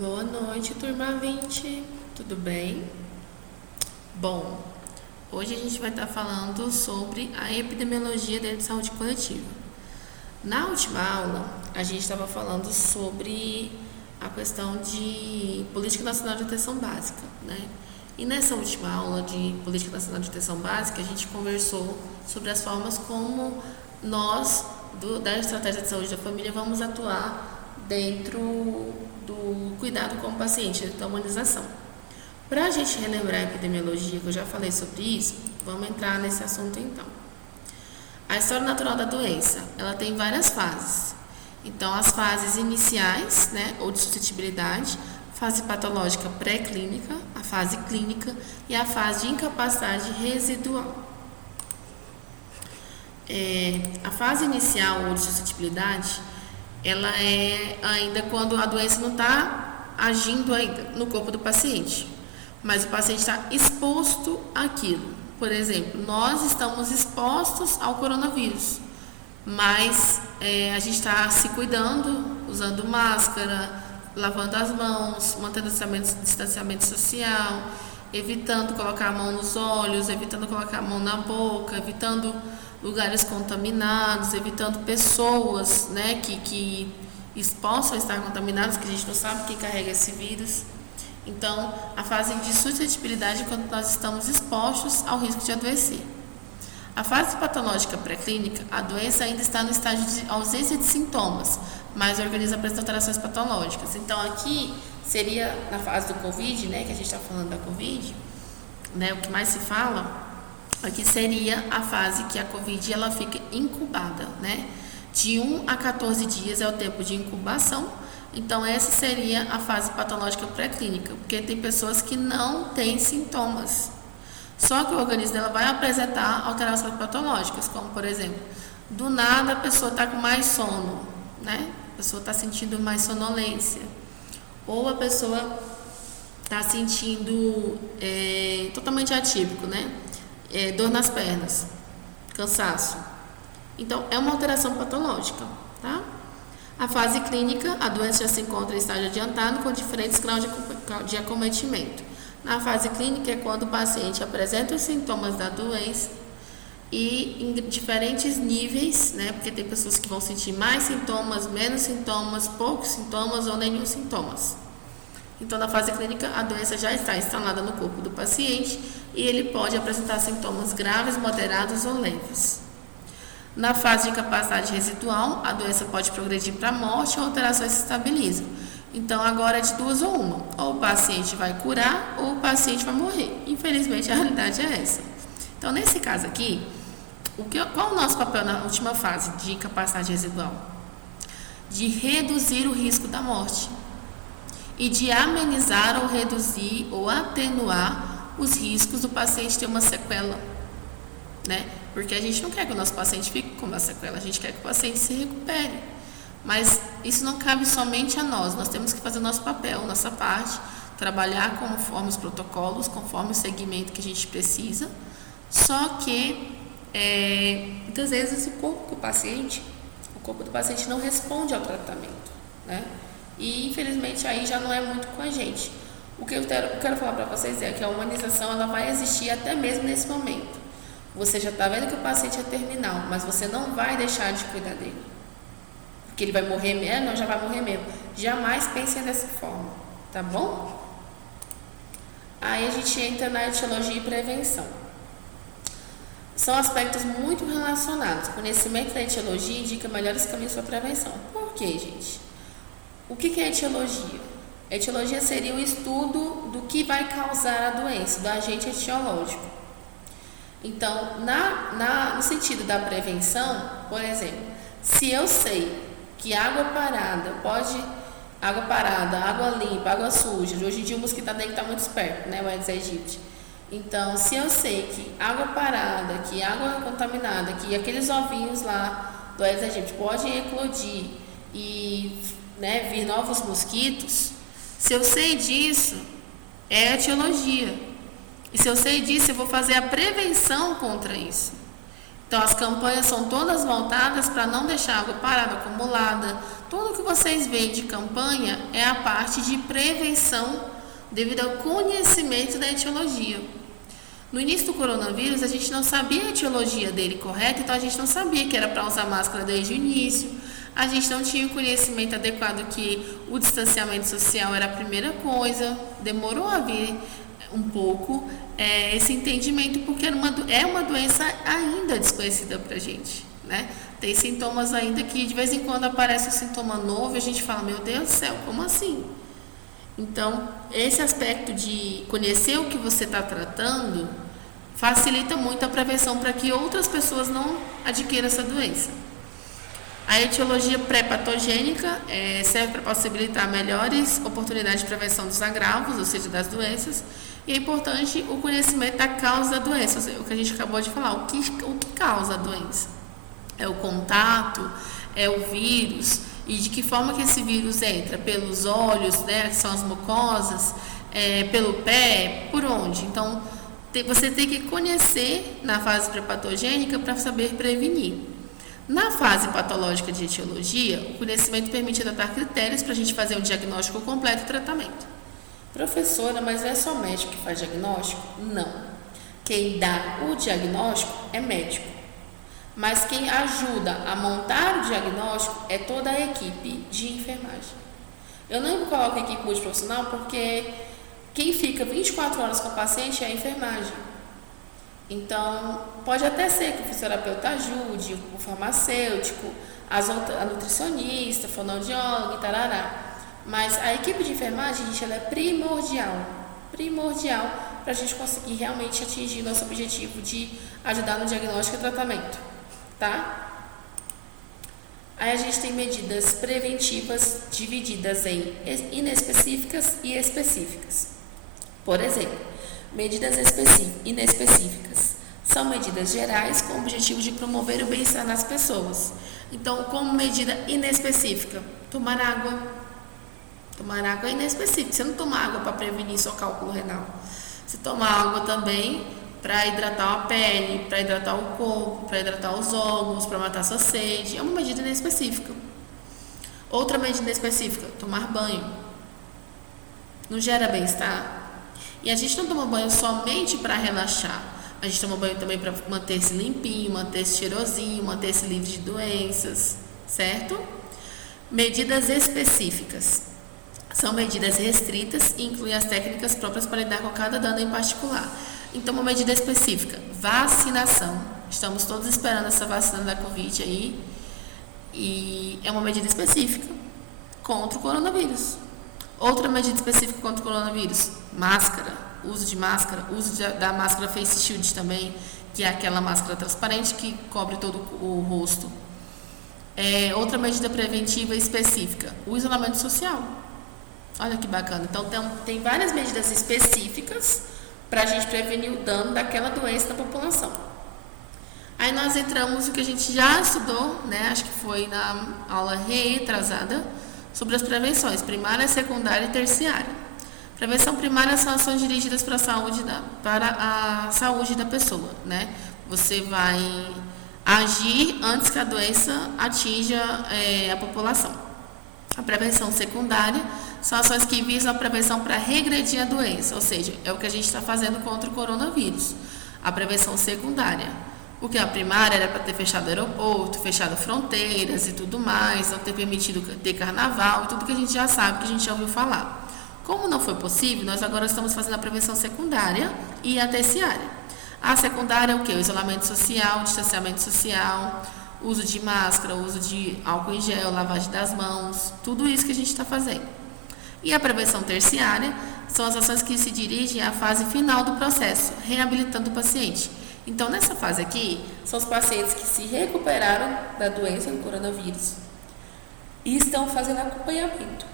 Boa noite, turma 20. Tudo bem? Bom, hoje a gente vai estar falando sobre a epidemiologia da saúde coletiva. Na última aula, a gente estava falando sobre a questão de Política Nacional de Atenção Básica, né? E nessa última aula de Política Nacional de Atenção Básica, a gente conversou sobre as formas como nós, da Estratégia de Saúde da Família, vamos atuar dentro do cuidado com o paciente, da humanização. Para a gente relembrar a epidemiologia, que eu já falei sobre isso, vamos entrar nesse assunto então. A história natural da doença, ela tem várias fases. Então, as fases iniciais, né, ou de suscetibilidade, fase patológica pré-clínica, a fase clínica e a fase de incapacidade residual. A fase inicial ou de suscetibilidade, ela é ainda quando a doença não está agindo ainda no corpo do paciente, mas o paciente está exposto àquilo. Por exemplo, nós estamos expostos ao coronavírus, mas a gente está se cuidando, usando máscara, lavando as mãos, mantendo distanciamento social, evitando colocar a mão nos olhos, evitando colocar a mão na boca, evitando lugares contaminados, evitando pessoas, né, que possam estar contaminadas, que a gente não sabe quem carrega esse vírus. Então, a fase de suscetibilidade é quando nós estamos expostos ao risco de adoecer. A fase patológica pré-clínica, a doença ainda está no estágio de ausência de sintomas, mas o organismo apresenta alterações patológicas. Então, aqui seria na fase do Covid, né, que a gente está falando da Covid, né, o que mais se fala, aqui seria a fase que a Covid ela fica incubada, né? De 1 a 14 dias é o tempo de incubação. Então, essa seria a fase patológica pré-clínica, porque tem pessoas que não têm sintomas. Só que o organismo dela vai apresentar alterações patológicas, como, por exemplo, do nada a pessoa está com mais sono, né? A pessoa está sentindo mais sonolência. Ou a pessoa está sentindo totalmente atípico, né? Dor nas pernas, cansaço. Então, é uma alteração patológica, tá? A fase clínica, a doença já se encontra em estágio adiantado com diferentes graus de acometimento. Na fase clínica é quando o paciente apresenta os sintomas da doença e em diferentes níveis, né? Porque tem pessoas que vão sentir mais sintomas, menos sintomas, poucos sintomas ou nenhum sintomas. Então, na fase clínica, a doença já está instalada no corpo do paciente e ele pode apresentar sintomas graves, moderados ou leves. Na fase de incapacidade residual, a doença pode progredir para a morte ou alterações se estabilizam. Então, agora é de duas ou uma. Ou o paciente vai curar ou o paciente vai morrer. Infelizmente, a realidade é essa. Então, nesse caso aqui, qual o nosso papel na última fase de incapacidade residual? De reduzir o risco da morte e de amenizar ou reduzir ou atenuar os riscos do paciente ter uma sequela, né? Porque a gente não quer que o nosso paciente fique com uma sequela, a gente quer que o paciente se recupere. Mas isso não cabe somente a nós temos que fazer o nosso papel, nossa parte, trabalhar conforme os protocolos, conforme o segmento que a gente precisa. Só que, muitas vezes, o corpo do paciente não responde ao tratamento, né? E, infelizmente, aí já não é muito com a gente. O que eu quero falar para vocês é que a humanização ela vai existir até mesmo nesse momento. Você já está vendo que o paciente é terminal, mas você não vai deixar de cuidar dele. Porque ele vai morrer mesmo? Não, já vai morrer mesmo. Jamais pensem dessa forma, tá bom? Aí a gente entra na etiologia e prevenção. São aspectos muito relacionados. O conhecimento da etiologia indica melhores caminhos para a prevenção. Por quê, gente? O que é etiologia? Etiologia seria o estudo do que vai causar a doença, do agente etiológico. Então, no sentido da prevenção, por exemplo, se eu sei que água parada, água limpa, água suja, hoje em dia o mosquito dengue está muito esperto, né, o Aedes aegypti. Então, se eu sei que água parada, que água contaminada, que aqueles ovinhos lá do Aedes aegypti podem eclodir e, né, vir novos mosquitos, se eu sei disso, é etiologia. E se eu sei disso, eu vou fazer a prevenção contra isso. Então, as campanhas são todas voltadas para não deixar água parada, acumulada. Tudo que vocês veem de campanha é a parte de prevenção devido ao conhecimento da etiologia. No início do coronavírus, a gente não sabia a etiologia dele correta, então a gente não sabia que era para usar máscara desde o início. A gente não tinha o conhecimento adequado que o distanciamento social era a primeira coisa. Demorou a vir um pouco esse entendimento, porque é uma doença ainda desconhecida para a gente, né? Tem sintomas ainda que de vez em quando aparece um sintoma novo e a gente fala, meu Deus do céu, como assim? Então, esse aspecto de conhecer o que você está tratando facilita muito a prevenção para que outras pessoas não adquiram essa doença. A etiologia pré-patogênica serve para possibilitar melhores oportunidades de prevenção dos agravos, ou seja, das doenças. E é importante o conhecimento da causa da doença, ou seja, o que a gente acabou de falar, o que causa a doença. É o contato, é o vírus, e de que forma que esse vírus entra? Pelos olhos, né, que são as mucosas, pelo pé, por onde? Então, você tem que conhecer na fase pré-patogênica para saber prevenir. Na fase patológica de etiologia, o conhecimento permite adotar critérios para a gente fazer um diagnóstico completo e tratamento. Professora, mas não é só médico que faz diagnóstico? Não. Quem dá o diagnóstico é médico. Mas quem ajuda a montar o diagnóstico é toda a equipe de enfermagem. Eu não coloco equipe multiprofissional porque quem fica 24 horas com o paciente é a enfermagem. Então, pode até ser que o fisioterapeuta ajude, o farmacêutico, a nutricionista, a fonoaudióloga e tarará. Mas a equipe de enfermagem, gente, ela é primordial para a gente conseguir realmente atingir nosso objetivo de ajudar no diagnóstico e tratamento, tá? Aí a gente tem medidas preventivas divididas em inespecíficas e específicas. Por exemplo, medidas inespecíficas são medidas gerais com o objetivo de promover o bem-estar das pessoas. Então, como medida inespecífica, tomar água. Tomar água é inespecífico. Você não toma água para prevenir só cálculo renal. Você toma água também para hidratar a pele, para hidratar o corpo, para hidratar os órgãos, para matar sua sede. É uma medida inespecífica. Outra medida específica, tomar banho. Não gera bem-estar? E a gente não toma banho somente para relaxar. A gente toma banho também para manter-se limpinho, manter-se cheirosinho, manter-se livre de doenças, certo? Medidas específicas. São medidas restritas e incluem as técnicas próprias para lidar com cada dano em particular. Então, uma medida específica, vacinação. Estamos todos esperando essa vacina da Covid aí. E é uma medida específica contra o coronavírus. Outra medida específica contra o coronavírus, máscara, uso de máscara, da máscara face shield também, que é aquela máscara transparente que cobre todo o rosto. Outra medida preventiva específica, o isolamento social. Olha que bacana. Então, tem várias medidas específicas para a gente prevenir o dano daquela doença na população. Aí nós entramos no que a gente já estudou, né? Acho que foi na aula retrasada, sobre as prevenções, primária, secundária e terciária. Prevenção primária são ações dirigidas para a saúde da pessoa, né? Você vai agir antes que a doença atinja a população. A prevenção secundária são ações que visam a prevenção para regredir a doença, ou seja, é o que a gente está fazendo contra o coronavírus. A prevenção secundária. Porque a primária era para ter fechado aeroporto, fechado fronteiras e tudo mais, não ter permitido ter carnaval, tudo que a gente já sabe, que a gente já ouviu falar. Como não foi possível, nós agora estamos fazendo a prevenção secundária e a terciária. A secundária é o quê? O isolamento social, o distanciamento social, uso de máscara, uso de álcool em gel, lavagem das mãos, tudo isso que a gente está fazendo. E a prevenção terciária são as ações que se dirigem à fase final do processo, reabilitando o paciente. Então, nessa fase aqui, são os pacientes que se recuperaram da doença do coronavírus e estão fazendo acompanhamento.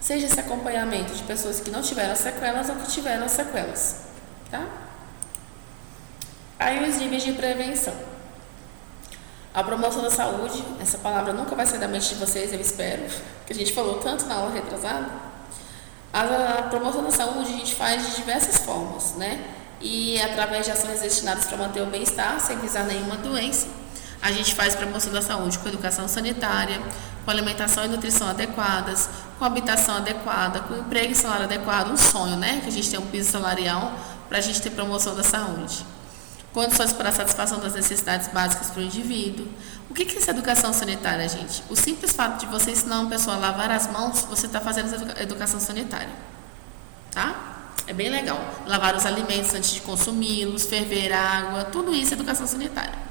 Seja esse acompanhamento de pessoas que não tiveram sequelas ou que tiveram sequelas, tá? Aí, os níveis de prevenção. A promoção da saúde, essa palavra nunca vai sair da mente de vocês, eu espero, que a gente falou tanto na aula retrasada. A promoção da saúde a gente faz de diversas formas, né? e através de ações destinadas para manter o bem-estar, sem visar nenhuma doença. A gente faz promoção da saúde com educação sanitária, com alimentação e nutrição adequadas, com habitação adequada, com emprego e salário adequado, um sonho, né? Que a gente tenha um piso salarial para a gente ter promoção da saúde. Condições para a satisfação das necessidades básicas para o indivíduo. O que é essa educação sanitária, gente? O simples fato de você ensinar uma pessoa a lavar as mãos, você está fazendo educação sanitária, tá? É bem legal. Lavar os alimentos antes de consumi-los, ferver água, tudo isso é educação sanitária.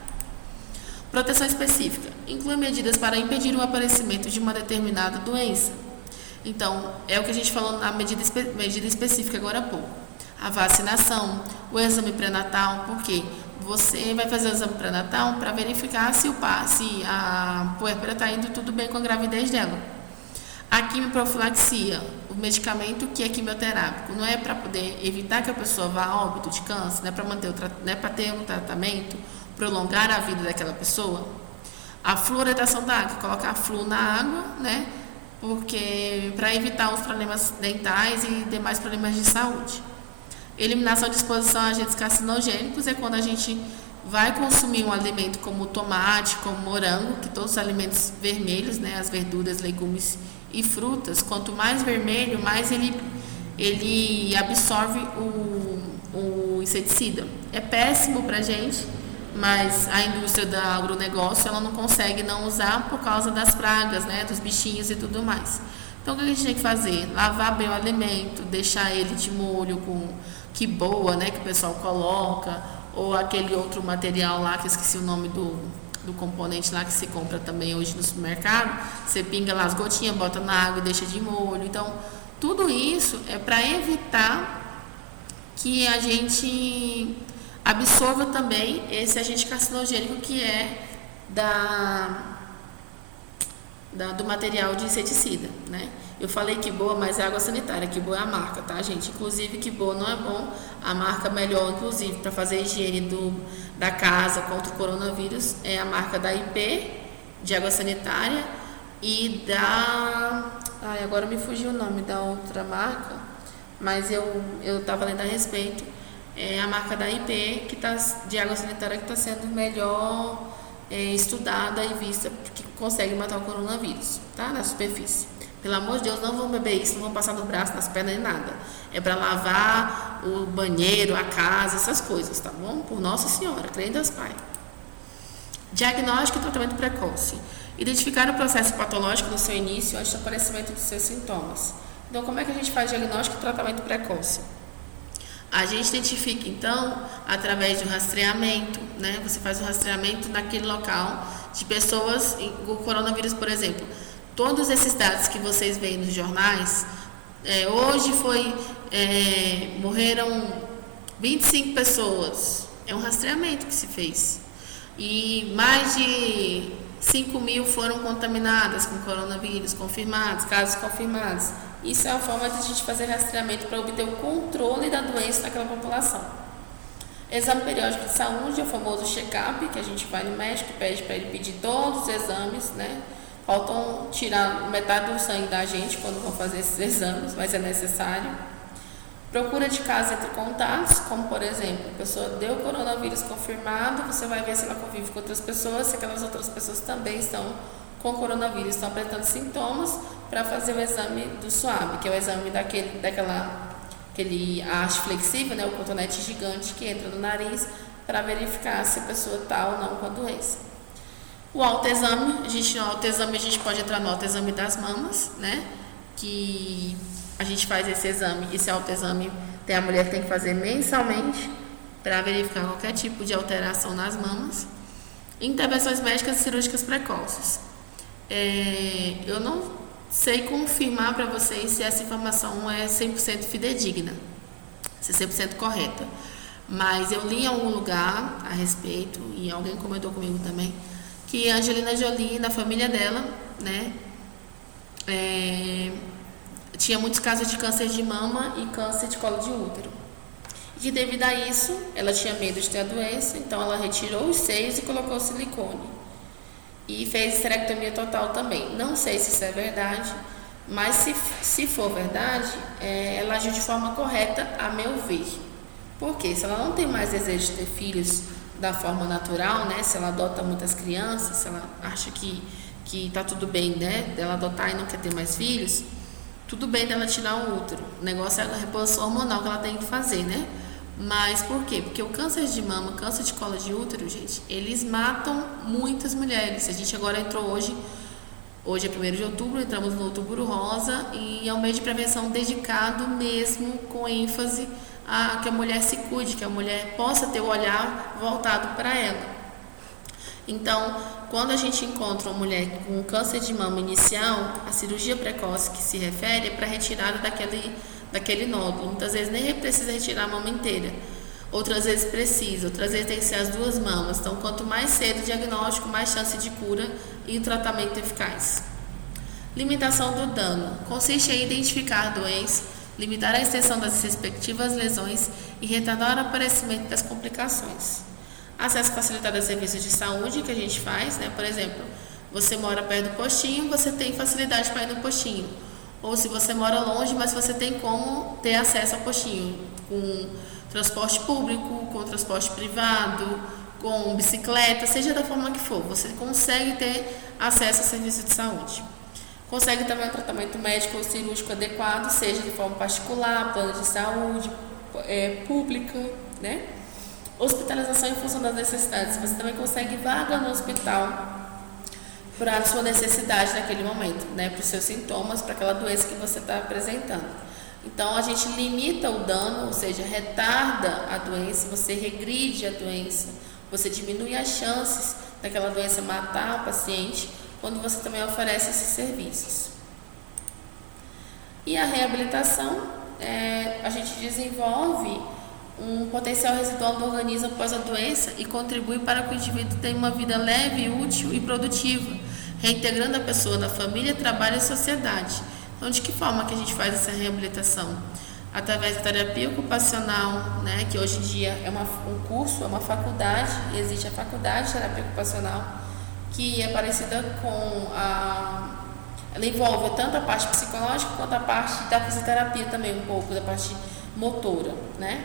Proteção específica. Inclui medidas para impedir o aparecimento de uma determinada doença. Então, é o que a gente falou na medida específica agora há pouco. A vacinação, o exame pré-natal, porque você vai fazer o exame pré-natal para verificar se a puérpera está indo tudo bem com a gravidez dela. A quimioprofilaxia, o medicamento que é quimioterápico, não é para poder evitar que a pessoa vá a óbito de câncer, não é para ter um tratamento, prolongar a vida daquela pessoa. A fluoridação da água, colocar fluor na água, né? Porque para evitar os problemas dentais e demais problemas de saúde. Eliminação de exposição a agentes carcinogênicos é quando a gente vai consumir um alimento como tomate, como morango, que todos os alimentos vermelhos, né? As verduras, legumes e frutas, quanto mais vermelho, mais ele absorve o inseticida. É péssimo para a gente, mas a indústria do agronegócio ela não consegue não usar por causa das pragas, né, dos bichinhos e tudo mais. Então o que a gente tem que fazer? Lavar bem o alimento, deixar ele de molho com que boa, né, que o pessoal coloca, ou aquele outro material lá que eu esqueci o nome do componente lá que se compra também hoje no supermercado. Você pinga lá as gotinhas, bota na água e deixa de molho. Então tudo isso é para evitar que a gente absorva também esse agente carcinogênico que é do material de inseticida, né? Eu falei que boa, mas é água sanitária, que boa é a marca, tá, gente? Inclusive, que boa não é bom, a marca melhor, inclusive, para fazer a higiene da casa contra o coronavírus é a marca da IP, de água sanitária, e agora me fugiu o nome da outra marca, mas eu estava lendo a respeito. É a marca da IP de água sanitária que está sendo melhor estudada e vista, que consegue matar o coronavírus, tá? Na superfície. Pelo amor de Deus, não vão beber isso, não vão passar no braço, nas pernas, nem nada. É para lavar o banheiro, a casa, essas coisas, tá bom? Por Nossa Senhora, creio em Deus Pai. Diagnóstico e tratamento precoce. Identificar o processo patológico no seu início antes do aparecimento dos seus sintomas. Então, como é que a gente faz diagnóstico e tratamento precoce? A gente identifica, então, através do rastreamento, né? Você faz o rastreamento naquele local de pessoas, o coronavírus, por exemplo. Todos esses dados que vocês veem nos jornais, hoje morreram 25 pessoas. É um rastreamento que se fez. E mais de 5.000 foram contaminadas com coronavírus, confirmados, casos confirmados. Isso é a forma de a gente fazer rastreamento para obter o controle da doença naquela população. Exame periódico de saúde é o famoso check-up, que a gente vai no médico e pede para ele pedir todos os exames, né? Faltam tirar metade do sangue da gente quando vão fazer esses exames, mas é necessário. Procura de casos entre contatos, como por exemplo, a pessoa deu coronavírus confirmado, você vai ver se ela convive com outras pessoas, se aquelas outras pessoas também estão com coronavírus, estão apresentando sintomas, para fazer o exame do SWAB, que é o exame aquele haste flexível, né, o cotonete gigante que entra no nariz, para verificar se a pessoa está ou não com a doença. O autoexame, a gente pode entrar no autoexame das mamas, né, que a gente faz esse exame, esse autoexame a mulher tem que fazer mensalmente para verificar qualquer tipo de alteração nas mamas. Intervenções médicas e cirúrgicas precoces. Eu não sei confirmar para vocês se essa informação é 100% fidedigna, se é 100% correta, mas eu li em algum lugar a respeito, e alguém comentou comigo também, que a Angelina Jolie, na família dela, né, tinha muitos casos de câncer de mama e câncer de colo de útero. E devido a isso, ela tinha medo de ter a doença, então ela retirou os seios e colocou silicone. E fez esterectomia total também. Não sei se isso é verdade, mas se for verdade, ela agiu de forma correta, a meu ver. Porque se ela não tem mais desejo de ter filhos da forma natural, né? Se ela adota muitas crianças, se ela acha que tá tudo bem, né? Dela adotar e não quer ter mais filhos, tudo bem dela tirar o útero. O negócio é a reposição hormonal que ela tem que fazer, né? Mas por quê? Porque o câncer de mama, câncer de colo de útero, gente, eles matam muitas mulheres. A gente agora entrou hoje é 1º de outubro, entramos no Outubro Rosa e é um mês de prevenção dedicado mesmo, com ênfase a que a mulher se cuide, que a mulher possa ter o olhar voltado para ela. Então, quando a gente encontra uma mulher com câncer de mama inicial, a cirurgia precoce que se refere é para retirada daquele nódulo. Muitas vezes nem precisa retirar a mama inteira, outras vezes precisa, outras vezes tem que ser as 2 mamas. Então, quanto mais cedo o diagnóstico, mais chance de cura e tratamento eficaz. Limitação do dano consiste em identificar a doença, limitar a extensão das respectivas lesões e retardar o aparecimento das complicações. Acesso facilitado a serviços de saúde que a gente faz, né? Por exemplo, você mora perto do postinho, você tem facilidade para ir no postinho. Ou se você mora longe, mas você tem como ter acesso ao postinho, com transporte público, com transporte privado, com bicicleta, seja da forma que for, você consegue ter acesso a serviços de saúde. Consegue também um tratamento médico ou cirúrgico adequado, seja de forma particular, plano de saúde, pública, né? Hospitalização em função das necessidades. Você também consegue vaga no hospital para a sua necessidade naquele momento, né? Para os seus sintomas, para aquela doença que você está apresentando. Então, a gente limita o dano, ou seja, retarda a doença, você regride a doença, você diminui as chances daquela doença matar o paciente, quando você também oferece esses serviços. E a reabilitação, a gente desenvolve um potencial residual do organismo após a doença e contribui para que o indivíduo tenha uma vida leve, útil e produtiva, reintegrando a pessoa na família, trabalho e sociedade. Então, de que forma que a gente faz essa reabilitação? Através da terapia ocupacional, né, que hoje em dia é um curso, é uma faculdade, existe a faculdade de terapia ocupacional, que é parecida com ela envolve tanto a parte psicológica quanto a parte da fisioterapia também, um pouco da parte motora, né?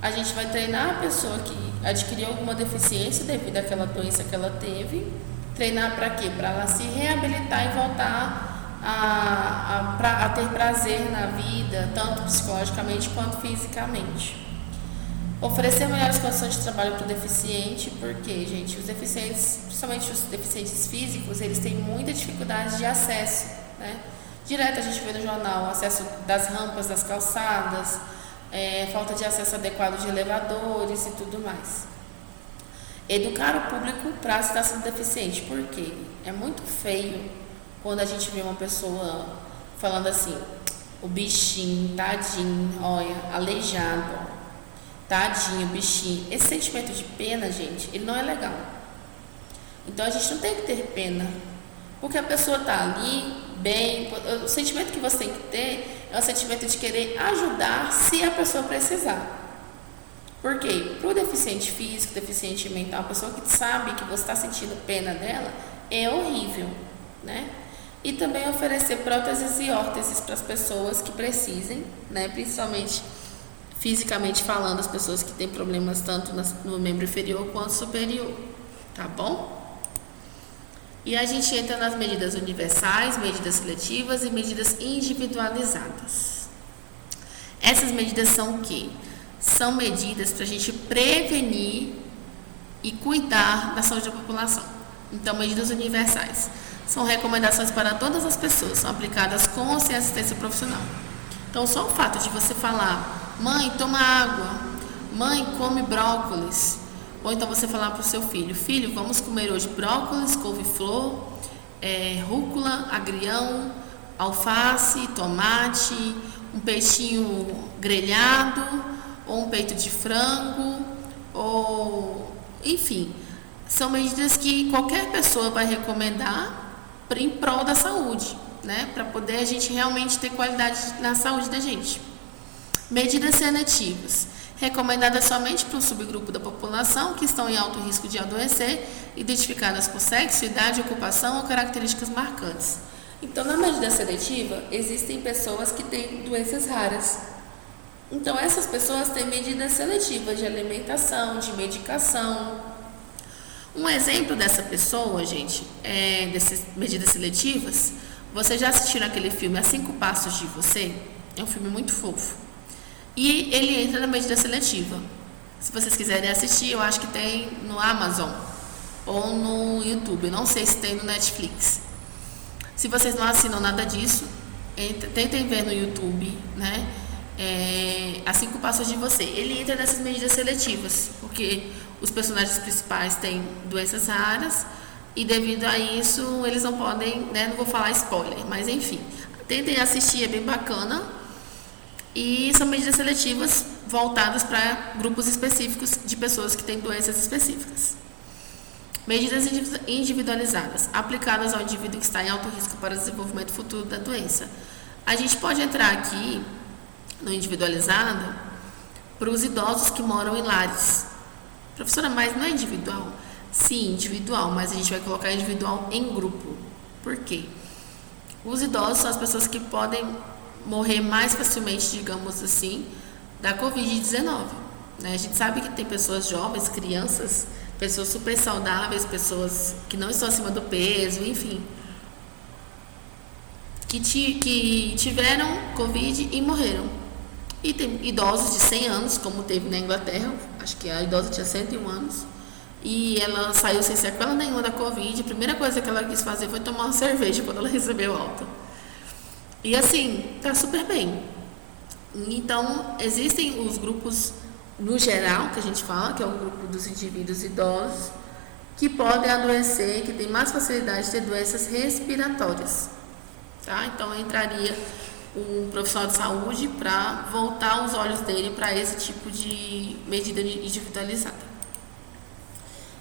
A gente vai treinar a pessoa que adquiriu alguma deficiência devido àquela doença que ela teve. Treinar para quê? Para ela se reabilitar e voltar a ter prazer na vida, tanto psicologicamente quanto fisicamente. Oferecer melhores condições de trabalho para o deficiente, porque, gente, os deficientes, principalmente os deficientes físicos, eles têm muita dificuldade de acesso, né? Direto a gente vê no jornal, acesso das rampas, das calçadas, falta de acesso adequado de elevadores e tudo mais. Educar o público para a situação deficiente, porque é muito feio quando a gente vê uma pessoa falando assim, o bichinho, tadinho, olha, aleijado, ó, tadinho, bichinho. Esse sentimento de pena, gente, ele não é legal. Então a gente não tem que ter pena, porque a pessoa está ali, bem, o sentimento que você tem que ter é o sentimento de querer ajudar se a pessoa precisar. Por quê? Para o deficiente físico, deficiente mental, a pessoa que sabe que você está sentindo pena dela, é horrível, né? E também oferecer próteses e órteses para as pessoas que precisem, né? Principalmente fisicamente falando, as pessoas que têm problemas tanto no membro inferior quanto superior, tá bom? E a gente entra nas medidas universais, medidas seletivas e medidas individualizadas. Essas medidas são o quê? São medidas para a gente prevenir e cuidar da saúde da população. Então, medidas universais são recomendações para todas as pessoas, são aplicadas com ou sem assistência profissional. Então, só o fato de você falar, mãe, toma água, mãe, come brócolis, ou então você falar para o seu filho, filho, vamos comer hoje brócolis, couve-flor, rúcula, agrião, alface, tomate, um peixinho grelhado, ou um peito de frango, ou enfim, são medidas que qualquer pessoa vai recomendar em prol da saúde, né? Para poder a gente realmente ter qualidade na saúde da gente. Medidas seletivas, recomendadas somente para um subgrupo da população que estão em alto risco de adoecer, identificadas por sexo, idade, ocupação ou características marcantes. Então, na medida seletiva, existem pessoas que têm doenças raras, Então, essas pessoas têm medidas seletivas de alimentação, de medicação. Um exemplo dessa pessoa, gente, dessas medidas seletivas, vocês já assistiram aquele filme A Cinco Passos de Você? É um filme muito fofo. E ele entra na medida seletiva. Se vocês quiserem assistir, eu acho que tem no Amazon ou no YouTube. Não sei se tem no Netflix. Se vocês não assinam nada disso, tentem ver no YouTube, né? A Cinco Passos de Você. Ele entra nessas medidas seletivas, porque os personagens principais têm doenças raras e devido a isso eles não podem, né? Não vou falar spoiler, mas enfim. Tentem assistir, é bem bacana. E são medidas seletivas voltadas para grupos específicos de pessoas que têm doenças específicas. Medidas individualizadas, aplicadas ao indivíduo que está em alto risco para o desenvolvimento futuro da doença. A gente pode entrar aqui no individualizado para os idosos que moram em lares. Professora, mas não é individual? Sim, individual, mas a gente vai colocar individual em grupo. Por quê? Os idosos são as pessoas que podem morrer mais facilmente, digamos assim, da Covid-19. Né? A gente sabe que tem pessoas jovens, crianças, pessoas super saudáveis, pessoas que não estão acima do peso, enfim, que tiveram Covid e morreram. E tem idosos de 100 anos, como teve na Inglaterra, acho que a idosa tinha 101 anos, e ela saiu sem sequela nenhuma da Covid. A primeira coisa que ela quis fazer foi tomar uma cerveja quando ela recebeu alta. E assim, tá super bem. Então, existem os grupos, no geral, que a gente fala, que é o grupo dos indivíduos idosos, que podem adoecer, que têm mais facilidade de ter doenças respiratórias. Tá? Então, entraria um profissional de saúde para voltar os olhos dele para esse tipo de medida individualizada.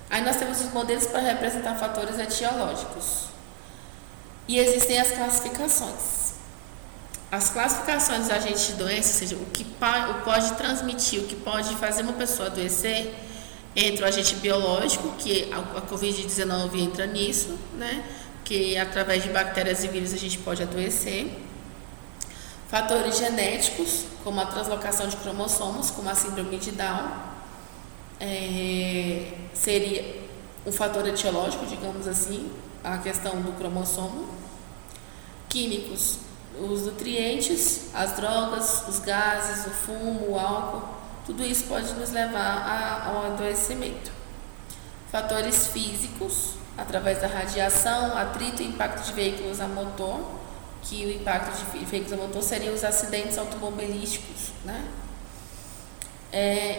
Aí nós temos os modelos para representar fatores etiológicos. E existem as classificações. As classificações dos agentes de doença, ou seja, o que pode transmitir, o que pode fazer uma pessoa adoecer, entra o agente biológico, que a Covid-19 entra nisso, né? Que através de bactérias e vírus a gente pode adoecer. Fatores genéticos, como a translocação de cromossomos, como a síndrome de Down, seria um fator etiológico, digamos assim, a questão do cromossomo. Químicos, os nutrientes, as drogas, os gases, o fumo, o álcool, tudo isso pode nos levar ao adoecimento. Fatores físicos, através da radiação, atrito e impacto de veículos a motor, que o impacto de veículos a motor seriam os acidentes automobilísticos, né?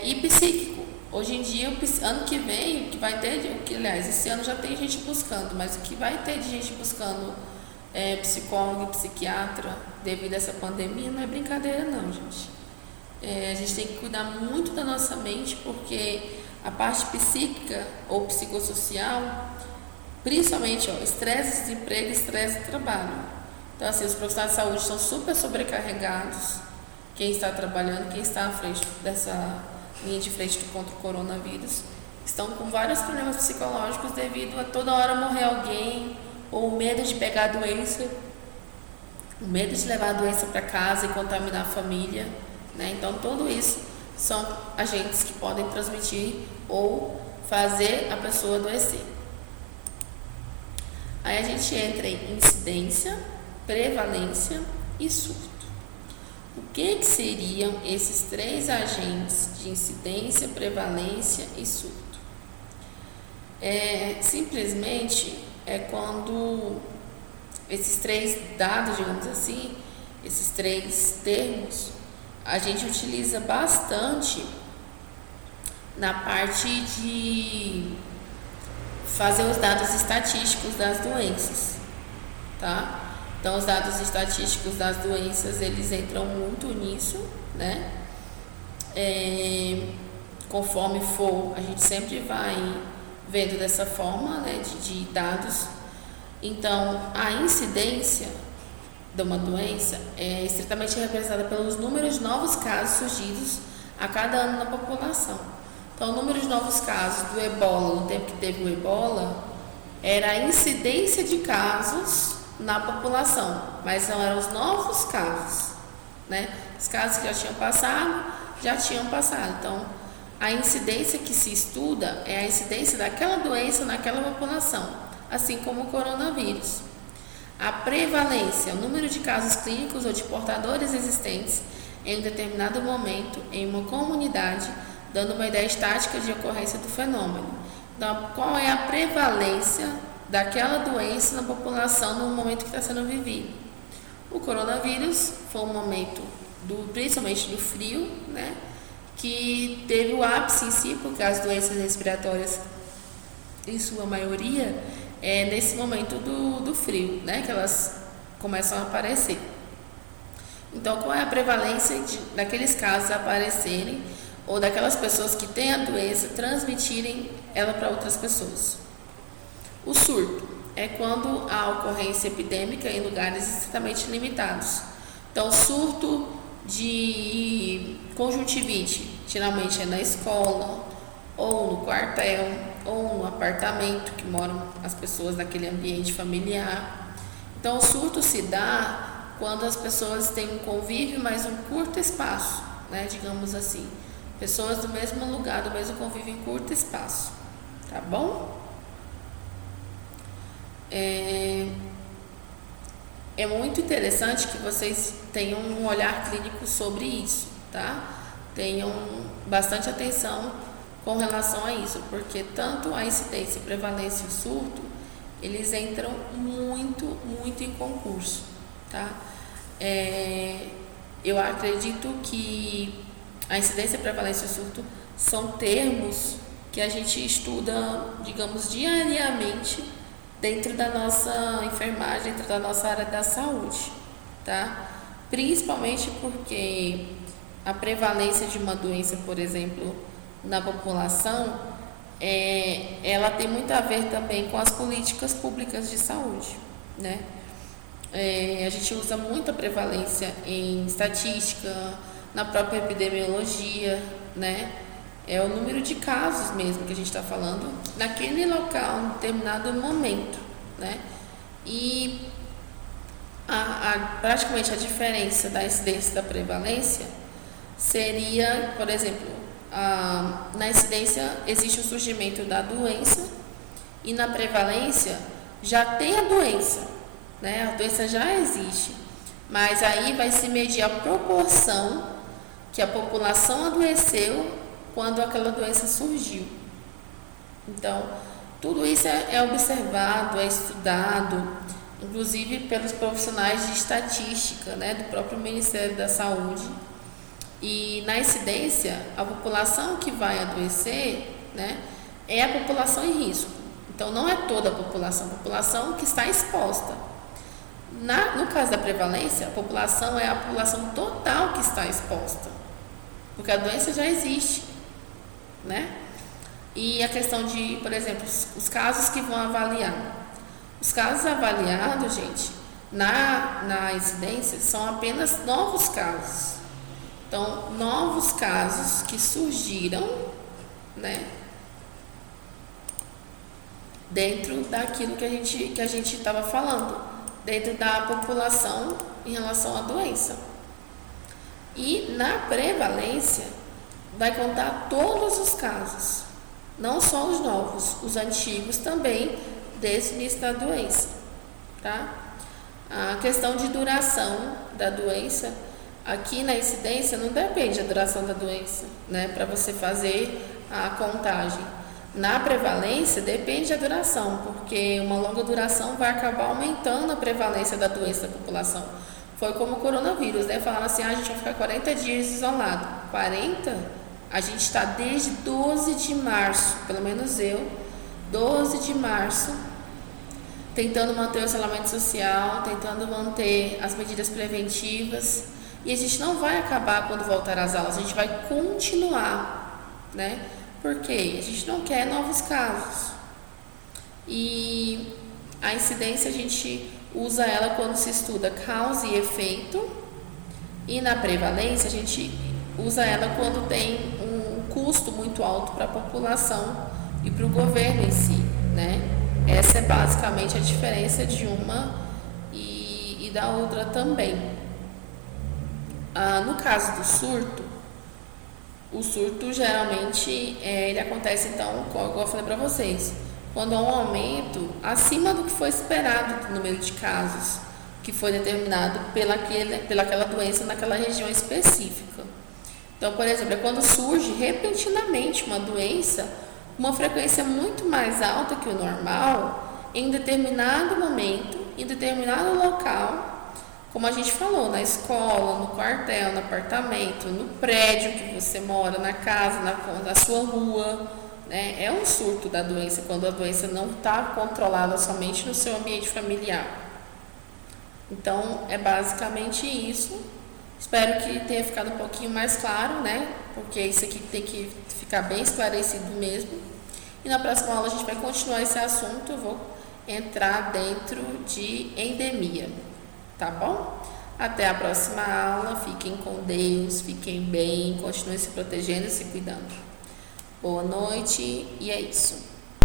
E psíquico. Hoje em dia, ano que vem, o que vai ter, aliás, esse ano já tem gente buscando, mas o que vai ter de gente buscando psicólogo e psiquiatra devido a essa pandemia não é brincadeira não, gente. A gente tem que cuidar muito da nossa mente, porque a parte psíquica ou psicossocial, principalmente estresse, desemprego, estresse do trabalho. Então assim, os profissionais de saúde estão super sobrecarregados, quem está trabalhando, quem está à frente dessa linha de frente contra o coronavírus, estão com vários problemas psicológicos devido a toda hora morrer alguém, ou o medo de pegar a doença, o medo de levar a doença para casa e contaminar a família, né? Então, tudo isso são agentes que podem transmitir ou fazer a pessoa adoecer. Aí a gente entra em incidência, prevalência e surto. O que seriam esses três agentes de incidência, prevalência e surto? Simplesmente quando esses três dados, digamos assim, esses três termos, a gente utiliza bastante na parte de fazer os dados estatísticos das doenças, tá? Então, os dados estatísticos das doenças, eles entram muito nisso, né? Conforme for, a gente sempre vai vendo dessa forma, né, de dados. Então, a incidência de uma doença é estritamente representada pelos números de novos casos surgidos a cada ano na população. Então, o número de novos casos do ebola, no tempo que teve o ebola, era a incidência de casos na população, mas não eram os novos casos, né? Os casos que já tinham passado. Então, a incidência que se estuda é a incidência daquela doença naquela população, assim como o coronavírus. A prevalência, o número de casos clínicos ou de portadores existentes em um determinado momento em uma comunidade, dando uma ideia estática de ocorrência do fenômeno. Então, qual é a prevalência daquela doença na população no momento que está sendo vivido? O coronavírus foi um momento, principalmente do frio, né, que teve o ápice em si, porque as doenças respiratórias, em sua maioria, nesse momento do frio, né, que elas começam a aparecer. Então, qual é a prevalência daqueles casos aparecerem ou daquelas pessoas que têm a doença transmitirem ela para outras pessoas? O surto é quando há ocorrência epidêmica em lugares estritamente limitados. Então, surto de conjuntivite geralmente é na escola, ou no quartel, ou no apartamento que moram as pessoas naquele ambiente familiar. Então, o surto se dá quando as pessoas têm um convívio, mas um curto espaço, né, digamos assim. Pessoas do mesmo lugar, do mesmo convívio em curto espaço. Tá bom? É muito interessante que vocês tenham um olhar clínico sobre isso, tá? Tenham bastante atenção com relação a isso, porque tanto a incidência, prevalência e o surto, eles entram muito, muito em concurso, tá? Eu acredito que a incidência, prevalência e o surto são termos que a gente estuda, digamos, diariamente dentro da nossa enfermagem, dentro da nossa área da saúde, tá? Principalmente porque a prevalência de uma doença, por exemplo, na população, ela tem muito a ver também com as políticas públicas de saúde, né? A gente usa muito a prevalência em estatística, na própria epidemiologia, né? É o número de casos mesmo que a gente está falando naquele local, em determinado momento, né? E praticamente a diferença da incidência e da prevalência seria, por exemplo, na incidência existe o surgimento da doença e na prevalência já tem a doença, né? A doença já existe, mas aí vai se medir a proporção que a população adoeceu quando aquela doença surgiu. Então, tudo isso é observado, é estudado, inclusive pelos profissionais de estatística, né, do próprio Ministério da Saúde. E na incidência, a população que vai adoecer, né, é a população em risco. Então, não é toda a população que está exposta. No caso da prevalência, a população é a população total que está exposta, porque a doença já existe, né? E a questão de, por exemplo, os casos que vão avaliar. Os casos avaliados, gente, na incidência, são apenas novos casos. Então, novos casos que surgiram, né, dentro daquilo que a gente estava falando, dentro da população em relação à doença. E na prevalência, vai contar todos os casos, não só os novos, os antigos também, desde o início da doença, tá? A questão de duração da doença, aqui na incidência não depende da duração da doença, né, para você fazer a contagem. Na prevalência depende da duração, porque uma longa duração vai acabar aumentando a prevalência da doença da população. Foi como o coronavírus, né? Falaram assim, a gente vai ficar 40 dias isolado. 40? A gente está desde 12 de março, pelo menos eu, 12 de março, tentando manter o isolamento social, tentando manter as medidas preventivas. E a gente não vai acabar quando voltar às aulas, a gente vai continuar, né? Porque a gente não quer novos casos. E a incidência a gente usa ela quando se estuda causa e efeito. E na prevalência a gente usa ela quando tem um custo muito alto para a população e para o governo em si, né? Essa é basicamente a diferença de uma e da outra também. No caso do surto, o surto geralmente ele acontece então, como eu falei para vocês, quando há um aumento acima do que foi esperado do número de casos que foi determinado pelaquela doença naquela região específica. Então, por exemplo, é quando surge repentinamente uma doença com uma frequência muito mais alta que o normal em determinado momento, em determinado local, como a gente falou, na escola, no quartel, no apartamento, no prédio que você mora, na casa, na sua rua, né? É um surto da doença quando a doença não está controlada somente no seu ambiente familiar. Então, é basicamente isso. Espero que tenha ficado um pouquinho mais claro, né? Porque isso aqui tem que ficar bem esclarecido mesmo. E na próxima aula a gente vai continuar esse assunto. Eu vou entrar dentro de endemia. Tá bom? Até a próxima aula. Fiquem com Deus, fiquem bem, continuem se protegendo e se cuidando. Boa noite e é isso.